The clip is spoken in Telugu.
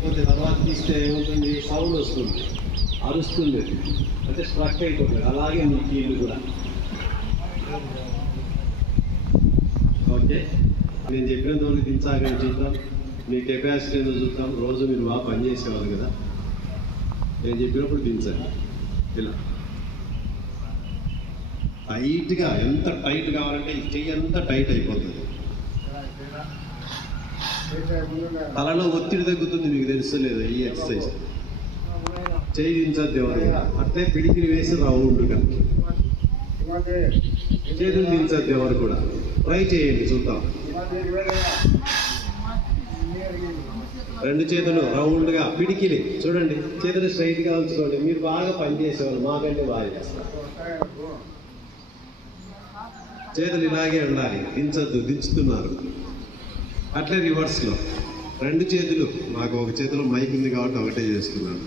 లేకపోతే తర్వాత తీస్తే ఏమవుతుంది, సౌండ్ వస్తుంది, అరుస్తుంది, అంటే స్ట్రక్ అయిపోతుంది. అలాగే మీ కీళ్ళు కూడా. ఓకే, నేను చెప్పినంత వరకు దించాలని చూద్దాం. మీ కెపాసిటీ ఏదో చూద్దాం. రోజు మీరు బాగా పనిచేసేవాళ్ళు కదా, నేను చెప్పినప్పుడు దించండి. ఇలా టైట్గా, ఎంత టైట్ కావాలంటే ఈ చెయ్యి అంతా టైట్ అయిపోతుంది. తలలో ఒత్తిడి తగ్గుతుంది, మీకు తెలుస్తలేదు ఈ ఎక్సర్సైజ్. చెయ్యి దించద్దు ఎవరు, అట్లే పిడికిని వేసి రౌండ్గా. చేతులు దించద్దు ఎవరు కూడా. ట్రై చేయండి చూద్దాం. రెండు చేతులు రౌండ్గా, పిడికిలి చూడండి, చేతులు స్ట్రైట్గా ఉంచుకోండి. మీరు బాగా పనిచేసేవాళ్ళు, మాకంటే బాగా చేస్తారు. చేతులు ఇలాగే ఉండాలి, దించద్దు, దించుతున్నారు. అట్లే రివర్స్లో రెండు చేతులు, మాకు ఒక చేతిలో మైక్ ఉంది కాబట్టి ఒకటే చేస్తున్నాను.